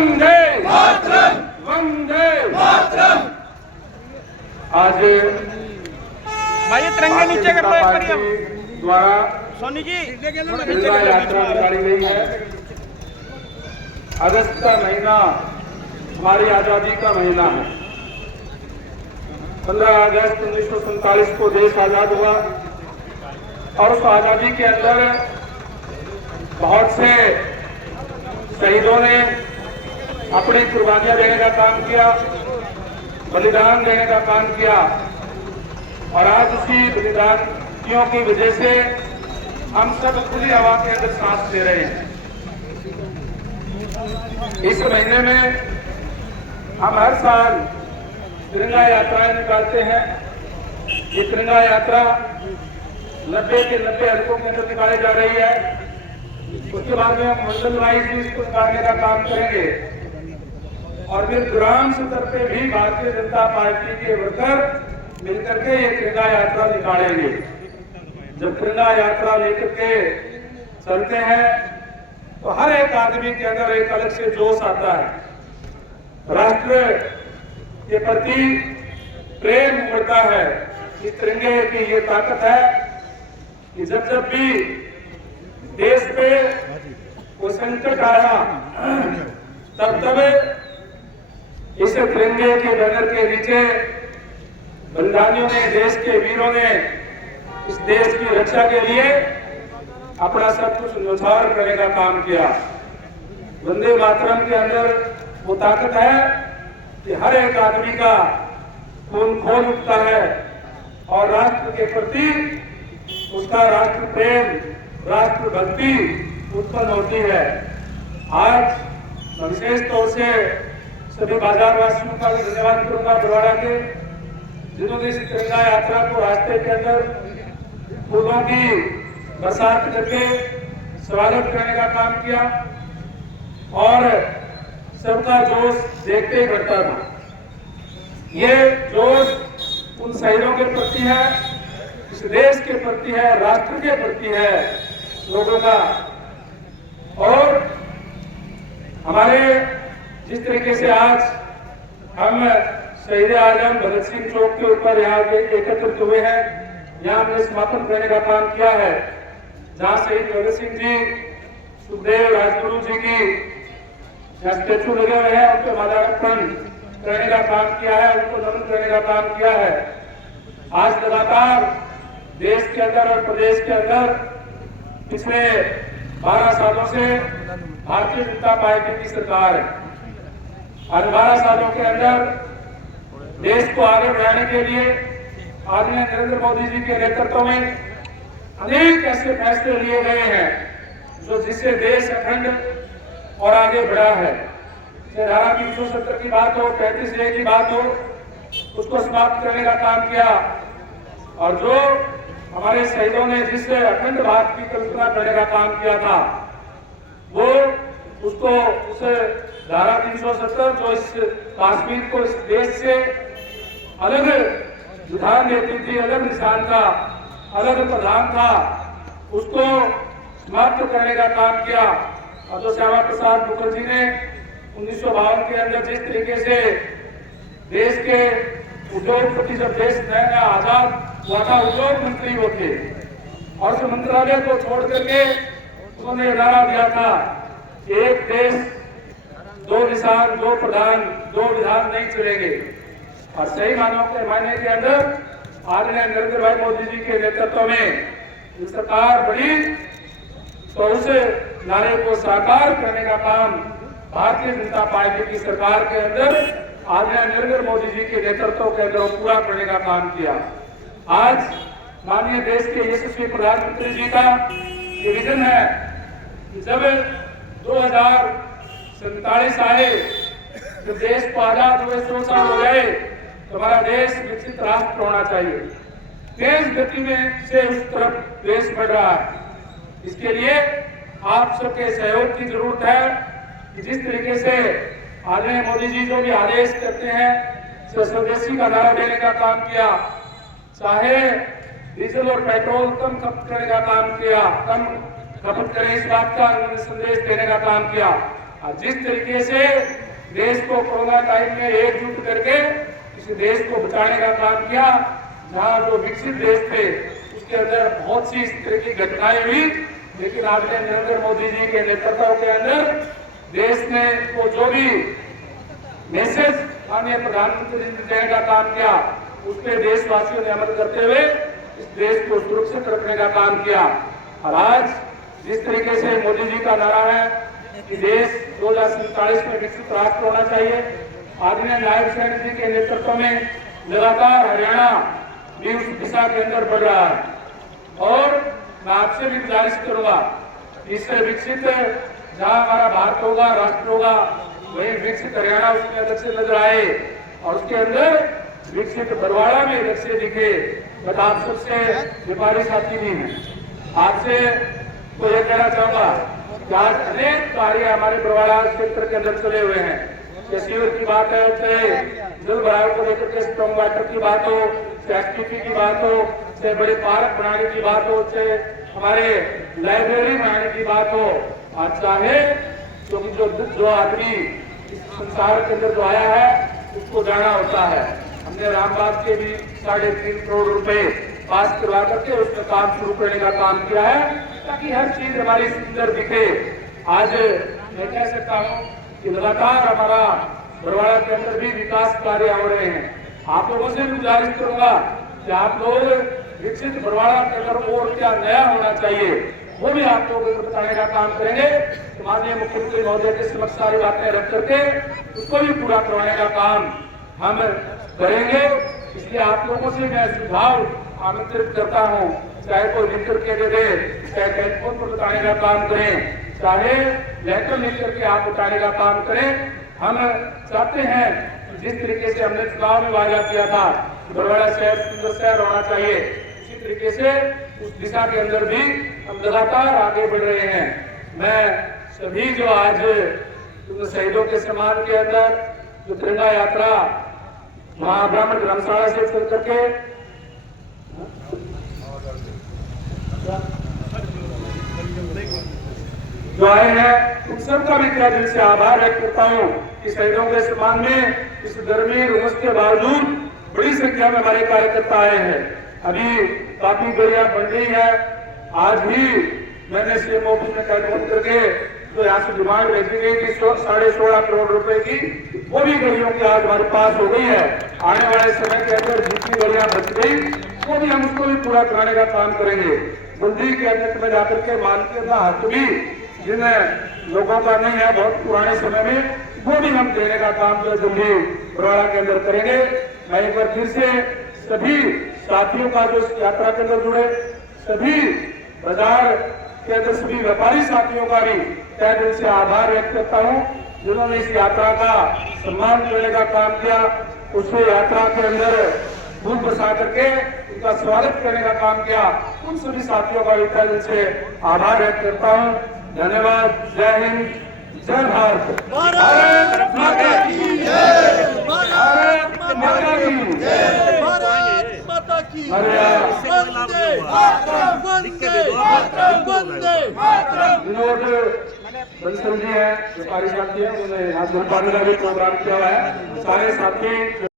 वंदे मातरम, वंदे मातरम। आज भाई ये तिरंगे नीचे कर लो एक बार हम द्वारा सोनी जी तिरंगा यात्रा निकाली गई है। अगस्त का महीना हमारी आजादी का महीना है। 15 अगस्त 1947 को देश आजाद हुआ और उस आजादी के अंदर बहुत से शहीदों ने अपनी कुर्बानियां देने का काम किया, बलिदान देने का काम किया और आज उसी बलिदानियों की वजह से हम सब खुली हवा के अंदर सांस ले रहे हैं। इस महीने में हम हर साल तिरंगा यात्राएं निकालते हैं। ये तिरंगा यात्रा 90 के 90 हलकों के अंदर निकाली जा रही है। उसके बाद में हम मंडल वाइज भी इसको निकालने का काम करेंगे और फिर ग्राम स्तर पे भी भारतीय जनता पार्टी के वर्कर मिलकर के ये तिरंगा यात्रा निकालेंगे। जब तिरंगा यात्रा लेकर के चलते हैं तो हर एक आदमी के अंदर एक अलग से जोश आता है, राष्ट्र के प्रति प्रेम उमड़ता है। इस तिरंगे की ये ताकत है कि जब जब भी देश पे वो संकट आया तब तब इस तिरंगे के बैनर के नीचे बलिदानियों ने, देश के वीरों ने इस देश की रक्षा के लिए अपना सब कुछ न्यौछावर करने का काम किया। वंदे मातरम के अंदर वो ताकत है कि हर एक आदमी का खून खोल उठता है और राष्ट्र के प्रति उसका राष्ट्र प्रेम, राष्ट्र भक्ति उत्पन्न होती है। आज विशेष तौर से सभी बाजारवासियों का भी धन्यवाद करूंगा, बरवाड़ा के, जिन्होंने इस तिरंगा यात्रा को रास्ते के अंदर फूलों की बरसात करके स्वागत करने का काम किया और सबका जोश देखते ही बढ़ता था। ये जोश उन शहीदों के प्रति है, इस देश के प्रति है, राष्ट्र के प्रति है लोगों का। और हमारे जिस तरीके से आज हम शहीद आजम भगत सिंह चौक के ऊपर यहाँ एकत्रित हुए हैं, यहाँ हमने समापन करने का काम किया है, जहाँ शहीद भगत सिंह जी, सुखदेव, राजगुरु जी की यहाँ स्टेचू लगे हुए हैं, उनको माल्यार्पण करने का काम किया है, उनको नमन करने का काम किया है। आज लगातार देश के अंदर और प्रदेश के अंदर पिछले 12 सालों से भारतीय जनता पार्टी की सरकार है और 12 सालों के अंदर देश को आगे बढ़ाने के लिए आदरणीय नरेंद्र मोदी जी के नेतृत्व में अनेक ऐसे फैसले लिए गए हैं जो जिससे देश अखंड और आगे बढ़ा है। धारा 370 की बात हो, 35A की बात हो, उसको समाप्त करने का काम किया और जो हमारे शहीदों ने जिस अखंड भारत की कल्पना करने का काम किया था वो उसको उस धारा 370 जो इस कश्मीर को इस देश से अलग विधान देती थी, अलग निशान था, अलग प्रधान था, उसको समाप्त करने का काम किया। और जो श्यामा प्रसाद मुखर्जी ने 1952 के अंदर जिस तरीके से देश के उद्योगपति, जब देश नया आजाद हुआ था, उद्योग मंत्री वो थे और उस मंत्रालय को छोड़ करके उन्होंने नारा दिया था कि एक देश, दो निशान, दो प्रधान, दो विधान नहीं चलेंगे। और सही मायने के अंदर आदरणीय नरेंद्र भाई मोदी जी के नेतृत्व में सरकार बड़ी तो उस नारे को साकार करने का काम भारतीय जनता पार्टी की सरकार के अंदर आदरणीय नरेंद्र मोदी जी के नेतृत्व के अंदर पूरा करने का काम किया। आज माननीय देश के यशस्वी प्रधानमंत्री जी का ये विजन है कि जब 2047 आए, जब देश को आजाद हुए 100 साल हो गए, तो हमारा देश विकसित राष्ट्र होना चाहिए। तेज गति में से उस तरफ देश बढ़ रहा है। इसके लिए आप सबके सहयोग की जरूरत है कि जिस तरीके से आदरणीय मोदी जी जो भी आदेश करते हैं, स्वदेशी का नारा देने का काम किया, चाहे डीजल और पेट्रोल कम खपत करने का काम किया, कम खपत करें, इस बात का उन्होंने संदेश देने का काम किया। और जिस तरीके से देश को कोरोना टाइम में एकजुट करके इस देश को बचाने का काम किया, जहां जो विकसित देश थे उसके अंदर बहुत सी इस तरह की घटनाएं हुई, लेकिन आपने नरेंद्र मोदी जी के नेतृत्व के अंदर देश ने को जो भी मैसेज माननीय प्रधानमंत्री जी ने देने का काम किया, उस पर देशवासियों ने अमल करते हुए इस देश को सुरक्षित रखने का काम किया। और आज जिस तरीके से मोदी जी का नारा है कि देश 2047 में विकसित राष्ट्र होना चाहिए, आदरणीय नायब सैनी जी के नेतृत्व में लगातार हरियाणा भी उस दिशा के अंदर बढ़ रहा है। और मैं आपसे भी गुजारिश करूंगा, इससे विकसित जहां हमारा भारत होगा, राष्ट्र होगा, वही विकसित हरियाणा उसमें अलग से नजर आए और उसके अंदर विकसित बरवाड़ा में अलग से दिखे। बट आप सबसे व्यापारी साथी भी हैं, आपसे तो ये कहना चाहूंगा कि आज अनेक कार्य हमारे बरवाड़ा क्षेत्र के अंदर चले हुए हैं। चाहे सीवर की बात है, चाहे जल भराव को लेकर के स्ट्रॉन्ग वाटर की बात हो, चाहे एसटीपी की बात हो, चाहे बड़े पार्क बनाने की बात हो, चाहे हमारे लाइब्रेरी बनाने की बात हो, और चाहे क्योंकि जो आदमी इस संसार के अंदर जो आया है उसको जाना होता है। हमने रामबाग के भी 3.5 करोड़ रुपए पास करवा करके उसमें काम शुरू करने का काम किया है, ताकि हर चीज हमारी सुंदर दिखे। आज मैं कह सकता हूँ कि लगातार हमारा बरवाड़ा के अंदर भी विकास कार्य हो रहे हैं। आप लोगों से भी गुजारिश करूंगा कि आप लोग विकसित बरवाड़ा के अंदर और क्या नया होना चाहिए वो भी आप लोगों को बताने का काम करेंगे। तो माननीय मुख्यमंत्री महोदय के समक्ष सारी बातें रख करके उसको भी पूरा करवाने का काम हम करेंगे। इसलिए आप लोगों से मैं सुझाव आमंत्रित करता हूँ, चाहे कोई लिख करके दे दे, चाहे टेलीफोन पर बताने का काम करें, चाहे लेटर लिख करके आप बताने का काम करें। हम चाहते हैं कि जिस तरीके से हमने चुनाव में वादा किया था बरवाड़ा शहर सुंदर शहर होना चाहिए, उसी तरीके से उस दिशा के अंदर भी हम लगातार आगे बढ़ रहे हैं। मैं सभी जो आज शहीदों के सम्मान के अंदर जो तिरंगा यात्रा महाब्राह्मण धर्मशाला से चल करके जो आए हैं उन सबका भी तहे दिल से आभार व्यक्त करता हूँ कि शहीदों के सम्मान में इस गर्मी उमस के बावजूद बड़ी संख्या में हमारे कार्यकर्ता आए हैं। अभी काफी गलियां बन रही है। आज भी मैंने सीएम ऑफिस में टेलीफोन करके तो यहाँ से डिमांड भेजी गई थी 16.5 करोड़ रुपए की, वो भी गलियों की आज हमारे पास हो गई है। आने वाले समय के अंदर जितनी गलियां बच गई वो भी हम उसको भी पूरा कराने का काम करेंगे। बंदी के अंत में जाकर के मानकीय का हक भी जिन लोगों का नहीं है बहुत पुराने समय में, वो भी हम देने का काम जो दिल्ली बरवाड़ा के अंदर करेंगे। मैं एक बार फिर से सभी साथियों का जो इस यात्रा के अंदर जुड़े, सभी बाजार के अंदर सभी व्यापारी साथियों का भी तहे दिल से आभार व्यक्त करता हूँ, जिन्होंने इस यात्रा का सम्मान करने का काम किया। उसे यात्रा के अंदर फूल बरसा करके उनका स्वागत करने का काम किया। उन सभी साथियों का भी तहे दिल से आभार व्यक्त करता हूँ। धन्यवाद। जय हिंद, जय भारत। भारत माता की जय। भारत माता की जय। भारत माता की वंदे विनोद बंसल जी हैं, व्यापारी साथी हैं, उन्होंने यहाँ का भी प्रोग्राम किया हुआ है। सारे साथी